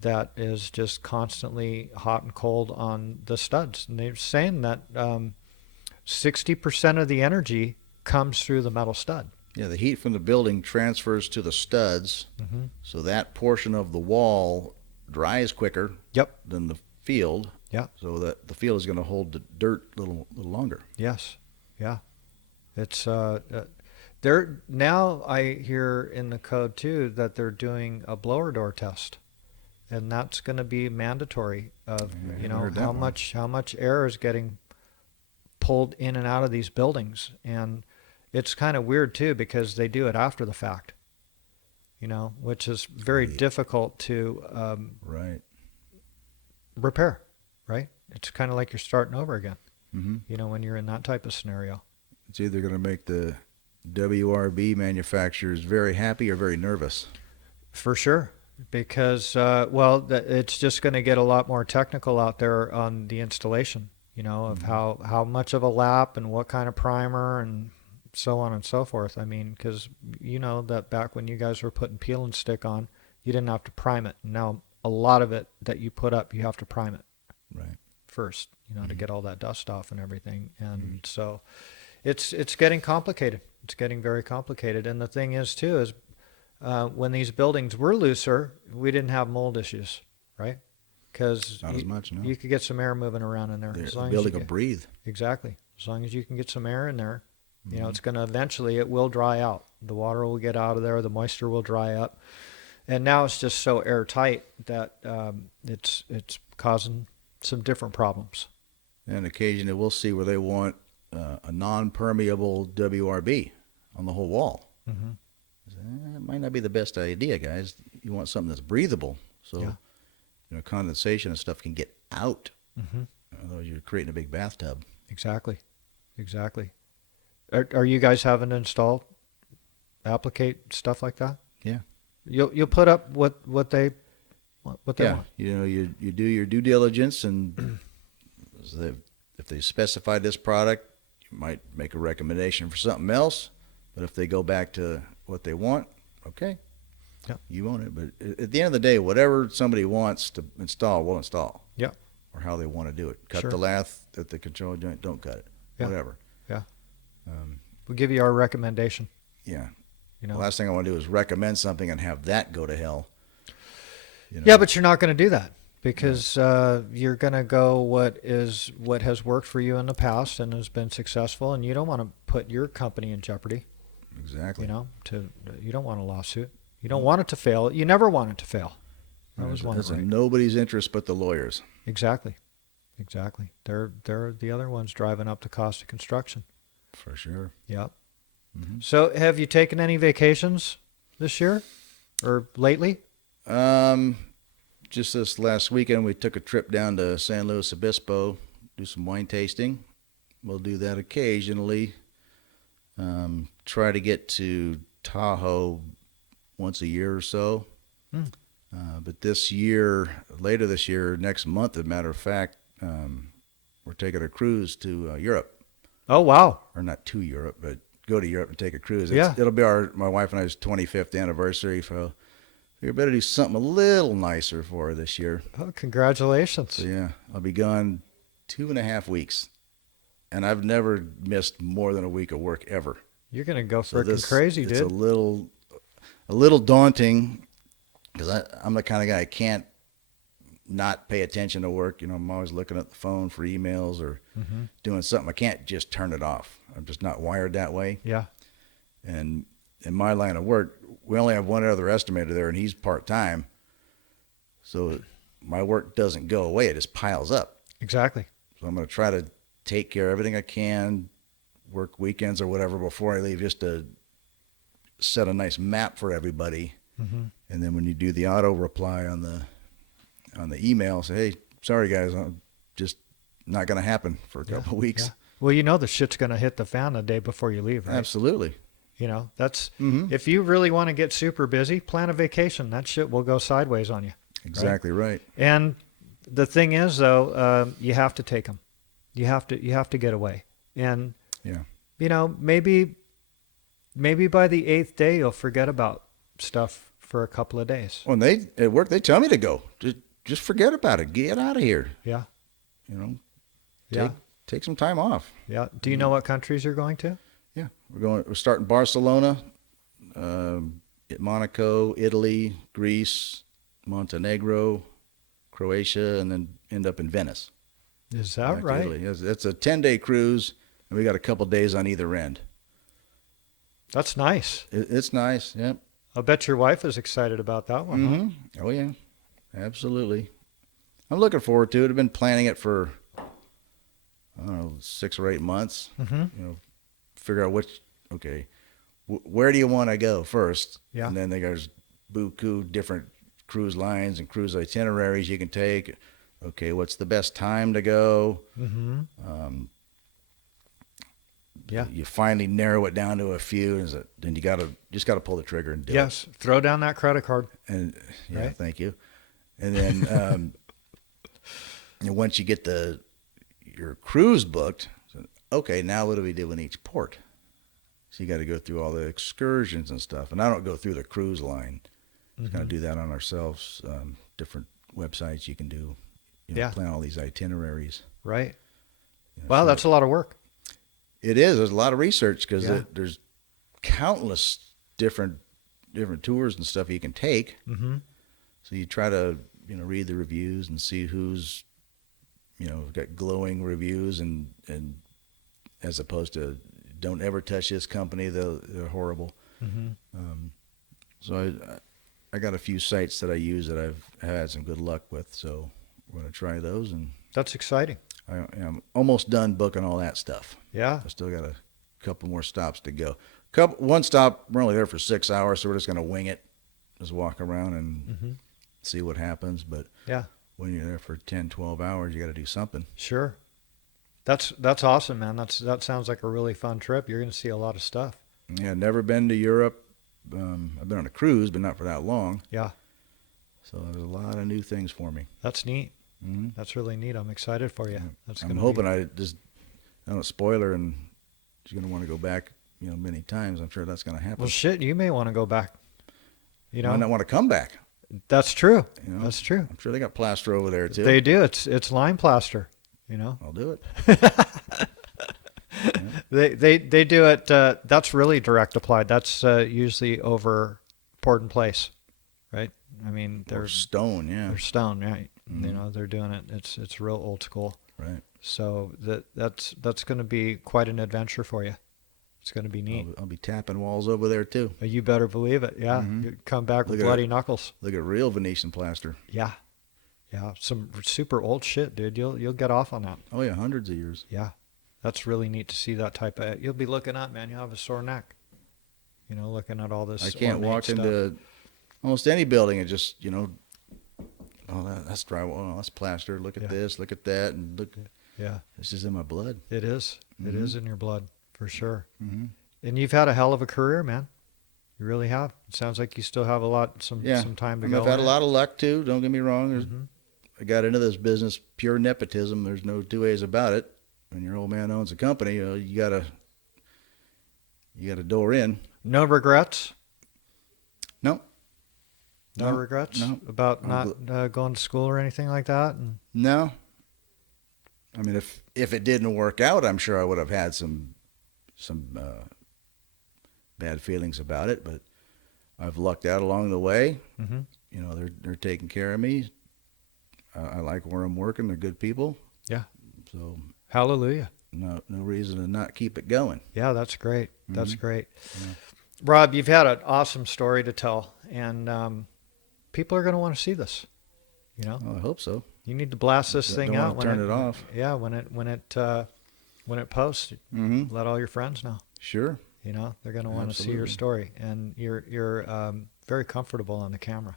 that is just constantly hot and cold on the studs. And they're saying that 60% of the energy comes through the metal stud. Yeah, the heat from the building transfers to the studs, so that portion of the wall dries quicker Yep. than the field. Yeah. So that the field is going to hold the dirt a little longer. Yes. Yeah. It's they're now, I hear in the code too that they're doing a blower door test, and that's going to be mandatory of how much air is getting pulled in and out of these buildings. And it's kind of weird too, because they do it after the fact, which is very difficult to repair, right? It's kind of like you're starting over again, when you're in that type of scenario. It's either going to make the WRB manufacturers very happy or very nervous. For sure, because it's just going to get a lot more technical out there on the installation, of how much of a lap and what kind of primer and so on and so forth. I mean, because that back when you guys were putting peel and stick on, you didn't have to prime it. Now a lot of it that you put up, you have to prime it first, to get all that dust off and everything. And so it's getting complicated. It's getting very complicated. And the thing is too is when these buildings were looser, we didn't have mold issues, right? Because not as much, no. You could get some air moving around in there. The building will breathe. Exactly. As long as you can get some air in there, it's going to eventually, it will dry out. The water will get out of there. The moisture will dry up. And now it's just so airtight that it's causing some different problems. And occasionally we'll see where they want a non-permeable WRB on the whole wall. That might not be the best idea, guys. You want something that's breathable, so condensation and stuff can get out. Otherwise, you're creating a big bathtub. Exactly. Are you guys having to install, applicate stuff like that? Yeah. You'll put up what they want. You do your due diligence, and if they specify this product, you might make a recommendation for something else. But if they go back to what they want, okay, you own it. But at the end of the day, whatever somebody wants to install, we'll install. Yeah. Or how they want to do it. Cut the lath at the control joint, don't cut it. Whatever. Yeah. We'll give you our recommendation. Yeah. The last thing I want to do is recommend something and have that go to hell. Yeah, but you're not going to do that, because you're going to go what has worked for you in the past and has been successful, and you don't want to put your company in jeopardy. Exactly. You don't want a lawsuit. You don't want it to fail. You never want it to fail. That's in nobody's interest but the lawyers. Exactly. They're the other ones driving up the cost of construction. For sure. Yep. So have you taken any vacations this year or lately? Just this last weekend, we took a trip down to San Luis Obispo, do some wine tasting. We'll do that occasionally. Try to get to Tahoe once a year or so. But this year, later this year, next month, as a matter of fact, we're taking a cruise to Europe. Oh, wow. Or not to Europe, but go to Europe and take a cruise. Yeah. It'll be my wife and I's 25th anniversary, so we better do something a little nicer for her this year. Oh, congratulations. So, yeah, I'll be gone 2.5 weeks, and I've never missed more than a week of work ever. You're going to go freaking crazy, dude. It's a little daunting, because I'm the kind of guy I can't not pay attention to work. I'm always looking at the phone for emails or doing something. I can't just turn it off. I'm just not wired that way. Yeah. And in my line of work, we only have one other estimator there, and he's part-time. So my work doesn't go away. It just piles up. Exactly. So I'm going to try to take care of everything I can, work weekends or whatever before I leave, just to set a nice map for everybody. And then when you do the auto reply on the email, say, hey, sorry guys, just not going to happen for a couple of weeks. Yeah. Well, you know the shit's going to hit the fan the day before you leave, right? Absolutely. You know, that's Mm-hmm. if you really want to get super busy, plan a vacation. That shit will go sideways on you. Exactly right. And the thing is, though, you have to take them. You have to get away. And Yeah. you know, maybe by the 8th day you'll forget about stuff for a couple of days. When they at work, they tell me to go. Just forget about it. Get out of here. Yeah. You know, Yeah. take some time off. Yeah. Do you know what countries you're going to? Yeah, we're starting Barcelona, Monaco, Italy, Greece, Montenegro, Croatia, and then end up in Venice. Is that Back to right? Italy. It's a 10-day cruise, and we got a couple days on either end. That's nice. It's nice. Yep. I bet your wife is excited about that one. Huh? Mm-hmm. Oh yeah, absolutely. I'm looking forward to it. I've been planning it for I don't know 6 or 8 months. Mm-hmm. You know, figure out where do you want to go first? Yeah. And then there's buku different cruise lines and cruise itineraries you can take. Okay, what's the best time to go? Mm-hmm. Yeah. You finally narrow it down to a few, and then you just gotta pull the trigger and do it. Yes. Throw down that credit card. And yeah, Right. thank you. And then and once you get your cruise booked, okay, now what do we do in each port? So you got to go through all the excursions and stuff. And I don't go through the cruise line. Just got to do that on ourselves. Different websites you can do. Yeah. Plan all these itineraries. Right. You know, Wow, so that's a lot of work. it is. There's a lot of research because Yeah. there's countless different tours and stuff you can take. Mm-hmm. So you try to read the reviews and see who's got glowing reviews and as opposed to don't ever touch this company, they're horrible. Mm-hmm. So I got a few sites that I use that I've had some good luck with. So we're gonna try those, and That's exciting. I'm almost done booking all that stuff. Yeah. I still got a couple more stops to go. One stop, we're only there for 6 hours, so we're just gonna wing it, just walk around and Mm-hmm. see what happens. But Yeah. when you're there for 10, 12 hours, you got to do something. Sure. That's awesome, man. That sounds like a really fun trip. You're going to see a lot of stuff. Yeah, never been to Europe. I've been on a cruise, but not for that long. Yeah. So there's a lot of new things for me. That's neat. Mm-hmm. That's really neat. I'm excited for you. That's I'm gonna hoping I don't spoil her, and she's going to want to go back, many times. I'm sure that's going to happen. Well, shit, you may want to go back. You know, Might not want to come back. that's true. You know? That's true. I'm sure they got plaster over there too. They do. It's lime plaster. You know, I'll do it. they do it. That's really direct applied. That's usually over poured in place, right? I mean, Or they're stone, yeah. stone, right? Mhm. You know, they're doing it. It's real old school. Right. So that's going to be quite an adventure for you. It's going to be neat. I'll be tapping walls over there too. You better believe it. Yeah, Mhm. You come back with Look at bloody it. knuckles. Look at real Venetian plaster. Yeah, yeah, some super old shit, dude. You'll get off on that. Oh yeah, hundreds of years. Yeah, that's really neat to see that type of. You'll be looking up, man. You'll have a sore neck. Looking at all this. I can't ornate walk stuff. into almost any building and just, oh, that's drywall, oh, that's plaster. Look at Yeah. this, look at that, and look. Yeah, It's just in my blood. it is. It Mhm. is in your blood for sure. Mm-hmm. And you've had a hell of a career, man. You really have. It sounds like you still have some Yeah, time to I mean, go. I've had in a it. lot of luck too. Don't get me wrong. Mhm. I got into this business pure nepotism. There's no two ways about it. When your old man owns a company, you got a door in. No regrets. No, No No, regrets no. about I'm not going to school or anything like that. And no. I mean, if it didn't work out, I'm sure I would have had some bad feelings about it. But I've lucked out along the way. Mhm. They're taking care of me. I like where I'm working. They're good people. Yeah. So Hallelujah. no reason to not keep it going. Yeah, that's great. That's Mhm. great. Yeah. Rob, you've had an awesome story to tell, and people are going to want to see this. Well, I hope so. You need to blast this thing Don't out. wanna turn it off. Yeah, when it posts, Mm-hmm. let all your friends know. Sure. They're going to want to see your Absolutely. story, and you're very comfortable on the camera.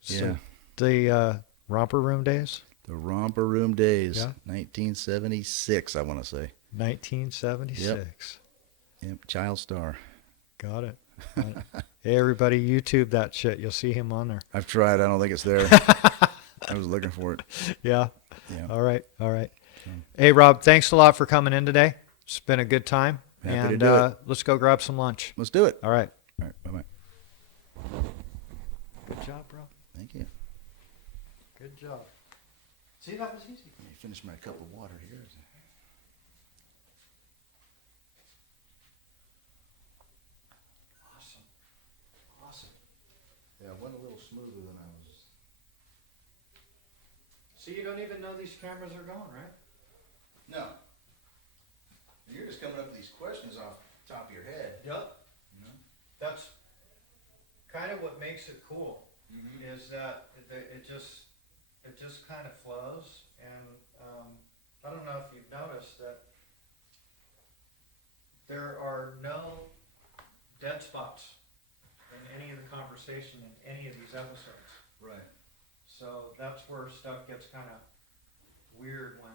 So Yeah. the romper room days. The romper room days, Yeah. 1976, I want to say. 1976. Yep, Child Star. Got it. Got it. Hey, everybody, YouTube that shit. You'll see him on there. I've tried. I don't think it's there. I was looking for it. Yeah. Yeah. All right. All right. Hey, Rob, thanks a lot for coming in today. It's been a good time. Happy to and do it. Let's go grab some lunch. Let's do it. All right. All right. Bye-bye. Good job, bro. Thank you. Good job. See, that was easy. Let me finish my cup of water here. Awesome. Awesome. Yeah, it went a little smoother than I was. So you don't even know these cameras are going, right? No. You're just coming up with these questions off the top of your head. Yep. You know? That's kind of what makes it cool. Mm-hmm. Is that it just kind of flows, and I don't know if you've noticed that there are no dead spots in any of the conversation in any of these episodes. Right. So that's where stuff gets kind of weird when